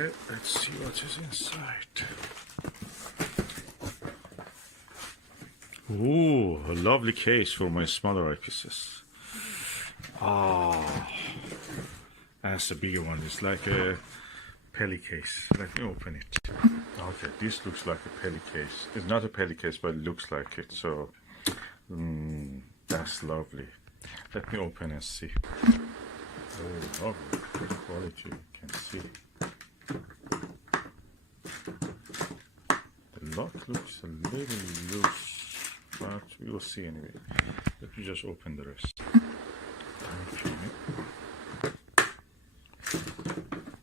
Okay, let's see what is inside. Ooh, a lovely case for my smaller eyepieces. Ah, that's the bigger one. It's like a Pelly case. Let me open it. Okay, this looks like a Pelly case. It's not a Pelly case, but it looks like it. So, that's lovely. Let me open and see. Oh, lovely. Good quality, you can see. The lock looks a little loose, but we will see anyway. Let me just open the rest. Okay.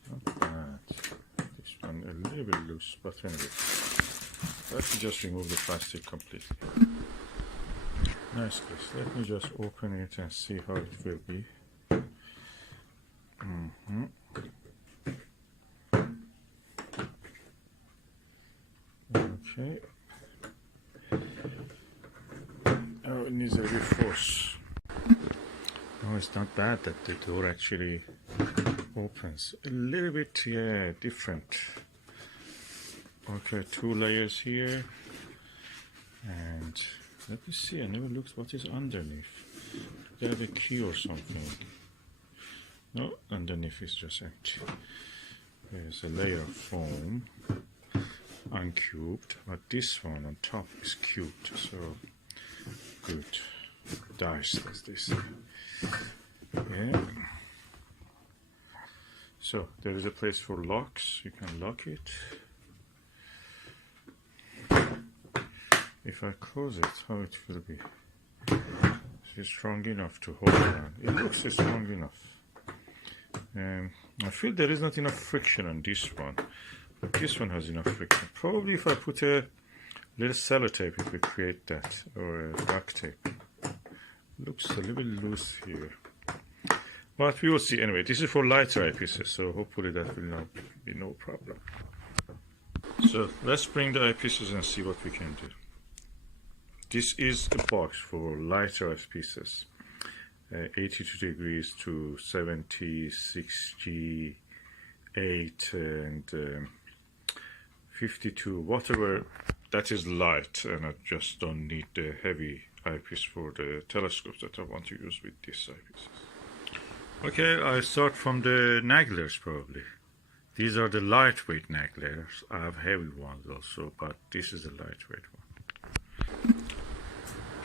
Not bad. This one a little bit loose, but anyway. Let me just remove the plastic completely. Nice case. Let me just open it and see how it will be. Okay. Oh, it needs a bit force. Oh, it's not bad that the door actually opens. A little bit, yeah, different. Okay, 2 layers here. And let me see, I never looked what is underneath. They have a key or something. No, underneath is just empty. There's a layer of foam, uncubed, but this one on top is cubed, so good. Diced, as they say. Yeah. So there is a place for locks. You can lock it. If I close it, how it will be? Is it strong enough to hold on? It looks strong enough. I feel there is not enough friction on this one, but this one has enough friction. Probably if I put a little sellotape, it will create that, or a duct tape. Looks a little bit loose here, but we will see. Anyway, this is for lighter eyepieces, so hopefully that will not be no problem. So let's bring the eyepieces and see what we can do. This is a box for lighter eyepieces, 82 degrees to 76 G8 and 52, whatever that is light, and I just don't need the heavy eyepiece for the telescopes that I want to use with these eyepieces. Okay, I start from the Naglers probably. These are the lightweight Naglers. I have heavy ones also, but this is a lightweight one.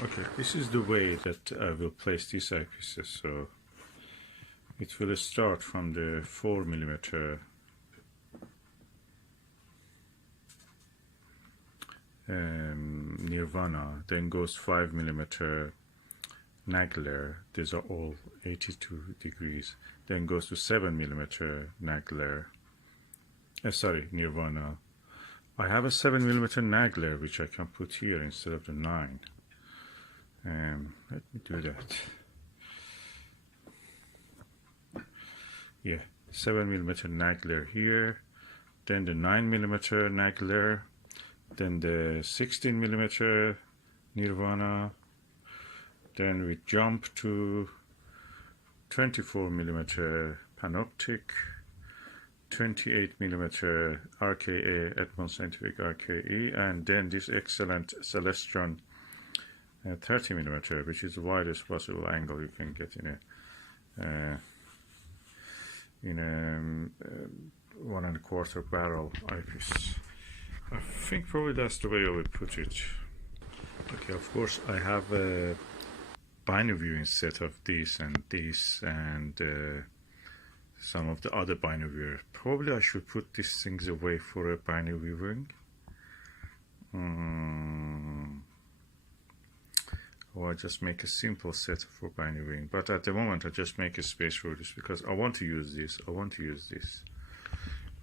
Okay, this is the way that I will place these eyepieces. So it will start from the 4mm Nirvana, then goes 5mm Nagler. These are all 82 degrees. Then goes to 7mm Nagler. Nirvana. I have a 7mm Nagler which I can put here instead of the 9. Let me do that. Yeah, 7mm Nagler here, then the 9mm Nagler, then the 16mm Nirvana, then we jump to 24mm Panoptic, 28mm RKE, Edmund Scientific RKE, and then this excellent Celestron 30mm, which is the widest possible angle you can get in a 1 1/4 barrel eyepiece. I think probably that's the way I would put it. Okay, of course I have a binary viewing set of this and some of the other binary viewers. Probably I should put these things away for a binary viewing. Or I just make a simple set for binary viewing. But at the moment I just make a space for this because I want to use this,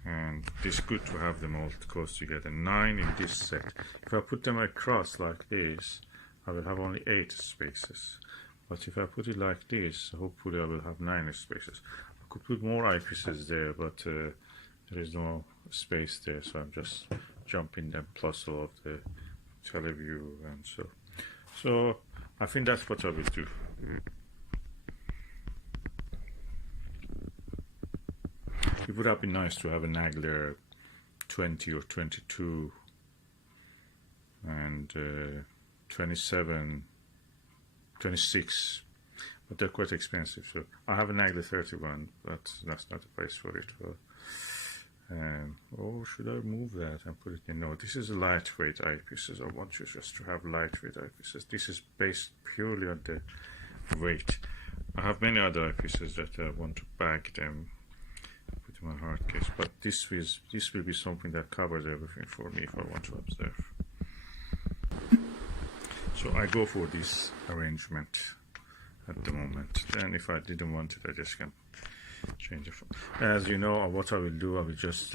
and it's good to have them all close together. 9 in this set. If I put them across like this, I will have only 8 spaces. But if I put it like this, hopefully I will have 9 spaces. I could put more eyepieces there, but there is no space there, so I'm just jumping them plus all of the Televue and so. So I think that's what I will do. It would have been nice to have a Nagler 20 or 22 and 27, 26, but they're quite expensive. So I have a Nagler 31, but that's not the price for it. Or should I move that and put it in? No, this is a lightweight eyepieces. I want you just to have lightweight eyepieces. This is based purely on the weight. I have many other eyepieces that I want to bag them, put in my hard case, but this will be something that covers everything for me if I want to observe. So I go for this arrangement at the moment. Then if I didn't want it, I just can change it. As you know, what I will do, I will just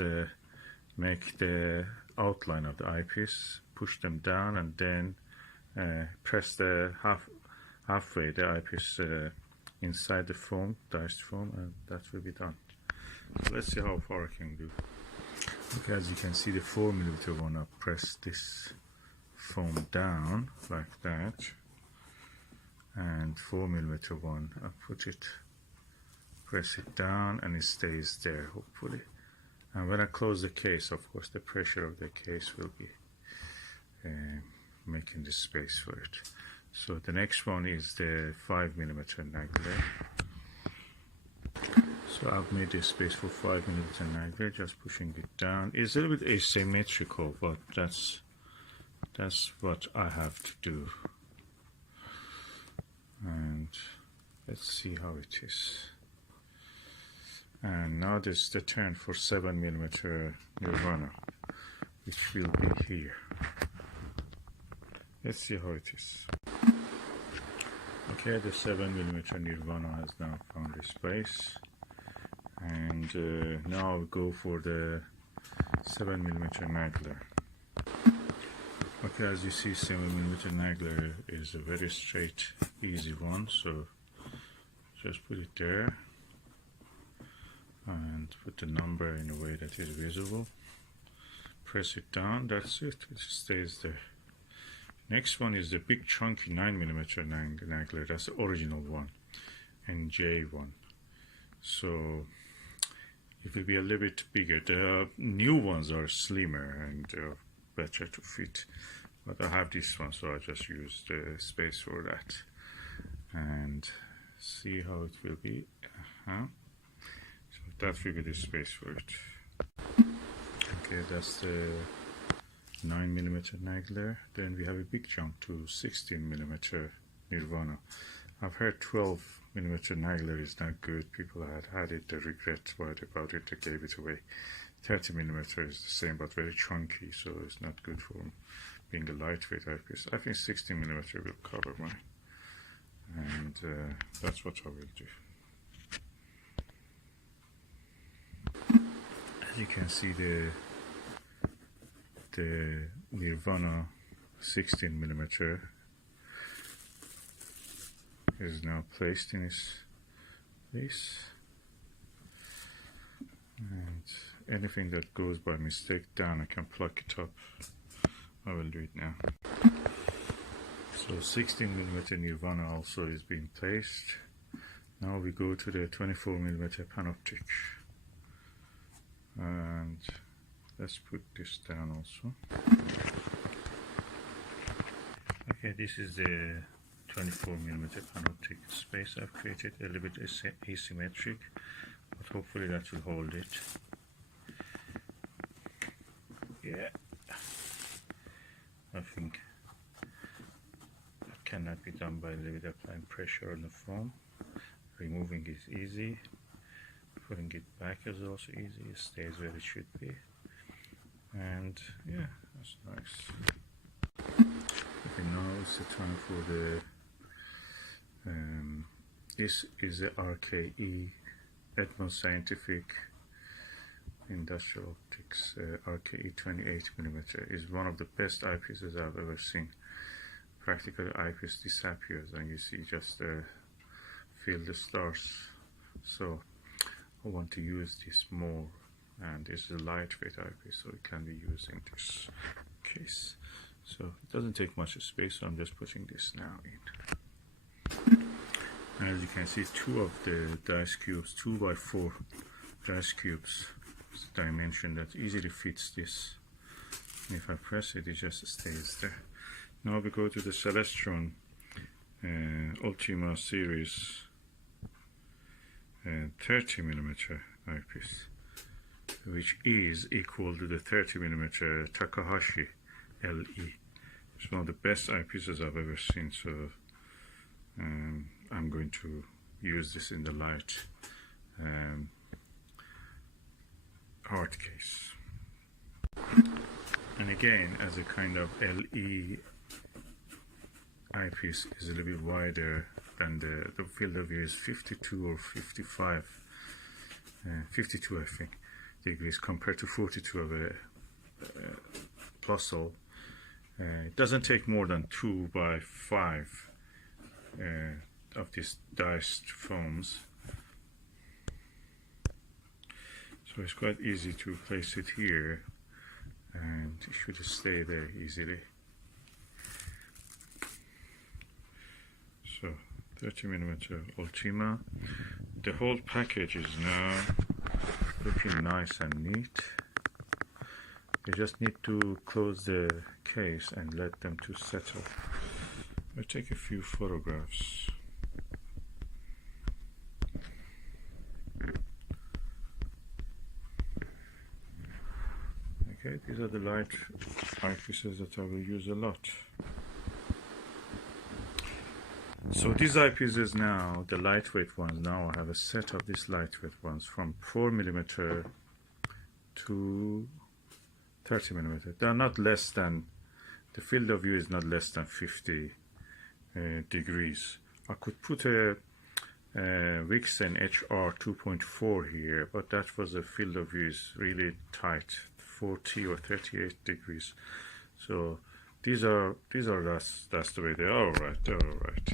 make the outline of the eyepiece, push them down, and then press the halfway the eyepiece inside the foam, diced foam, and that will be done. So let's see how far I can do. Okay, as you can see, the 4mm one, I press this foam down like that, and 4mm one, I press it down, and it stays there, hopefully. And when I close the case, of course, the pressure of the case will be making the space for it. So the next one is the 5mm Nagler. So I've made a space for 5mm Nagler, just pushing it down. It's a little bit asymmetrical, but that's what I have to do. And let's see how it is. And now this is the turn for 7mm Nirvana, which will be here. Let's see how it is. Okay, the 7mm Nirvana has now found its place, and now I'll go for the 7mm Nagler. Okay, as you see, 7mm Nagler is a very straight, easy one, so just put it there and put the number in a way that is visible. Press it down, that's it, it stays there. Next one is the big chunky 9mm Nagler, that's the original one, and J1. So it will be a little bit bigger. The new ones are slimmer and better to fit, but I have this one, so I just use the space for that. And see how it will be. So that will be the space for it. Okay, that's the 9mm Nagler. Then we have a big jump to 16mm Nirvana. I've heard 12mm Nagler is not good. People had it, they regret about it, they gave it away. 30mm is the same, but very chunky, so it's not good for being a lightweight eyepiece. I think 16mm will cover mine, and that's what I will do. As you can see, the Nirvana 16mm is now placed in its place, and anything that goes by mistake down, I can pluck it up. I will do it now. So 16mm Nirvana also is being placed. Now we go to the 24mm Panoptic, and let's put this down also. Okay, this is the 24mm Panoptic space I've created, a little bit asymmetric, but hopefully that will hold it. Yeah, I think that cannot be done by a little bit applying pressure on the foam. Removing is easy, putting it back is also easy, it stays where it should be, and yeah, that's nice. Okay, now it's the time for the this is the RKE Edmund Scientific Industrial Optics RKE 28mm. Is one of the best eyepieces I've ever seen. Practically, eyepiece disappears and you see just feel the stars. So I want to use this more, and this is a lightweight eyepiece, so it can be used in this case. So it doesn't take much space, so I'm just putting this now in. And as you can see, two of the dice cubes, 2x4 dice cubes, dimension that easily fits this. If I press it, it just stays there. Now we go to the Celestron Ultima series 30mm eyepiece, which is equal to the 30mm Takahashi LE. It's one of the best eyepieces I've ever seen, so I'm going to use this in the light hard case. And again, as a kind of LE eyepiece is a little bit wider than the field of view is 52 or 55, 52 I think degrees compared to 42 of a Plusle. It doesn't take more than 2 by 5 of these diced foams, so it's quite easy to place it here and it should stay there easily. So 30mm Ultima. The whole package is now looking nice and neat. You just need to close the case and let them to settle. I'll take a few photographs. Okay, these are the light eyepieces that I will use a lot. So these eyepieces now, the lightweight ones, now I have a set of these lightweight ones from 4mm to 30mm. They are not less than, the field of view is not less than 50 degrees. I could put a Vixen HR 2.4 here, but that was a field of view is really tight, 40 or 38 degrees. So these are that's the way they are. All right, they're all right.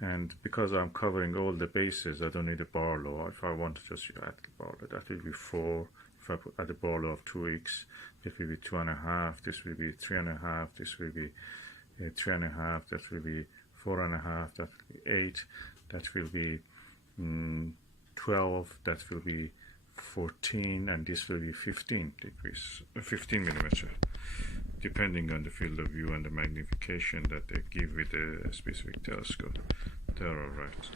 And because I'm covering all the bases, I don't need a Barlow. If I want to just add the Barlow, that will be 4. If I add a Barlow of 2x, it will be 2.5. This will be 3.5. This will be 3.5. That will be 4.5. That will be 8. That will be 12. That will be 14, and this will be 15 degrees, 15mm, depending on the field of view and the magnification that they give with a specific telescope. They're all right.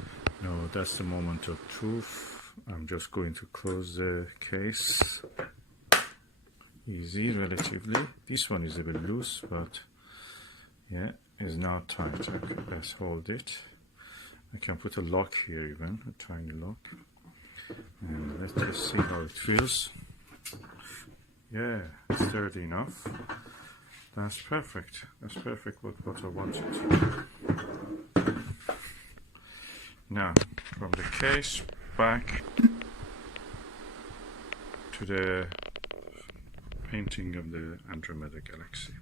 Now that's the moment of truth. I'm just going to close the case. Easy, relatively. This one is a bit loose, but yeah, it's now tight. Okay, let's hold it. I can put a lock here, even a tiny lock. And let's just see how it feels. Yeah, it's sturdy enough. That's perfect. That's perfect what I wanted. Now, from the case back to the painting of the Andromeda Galaxy.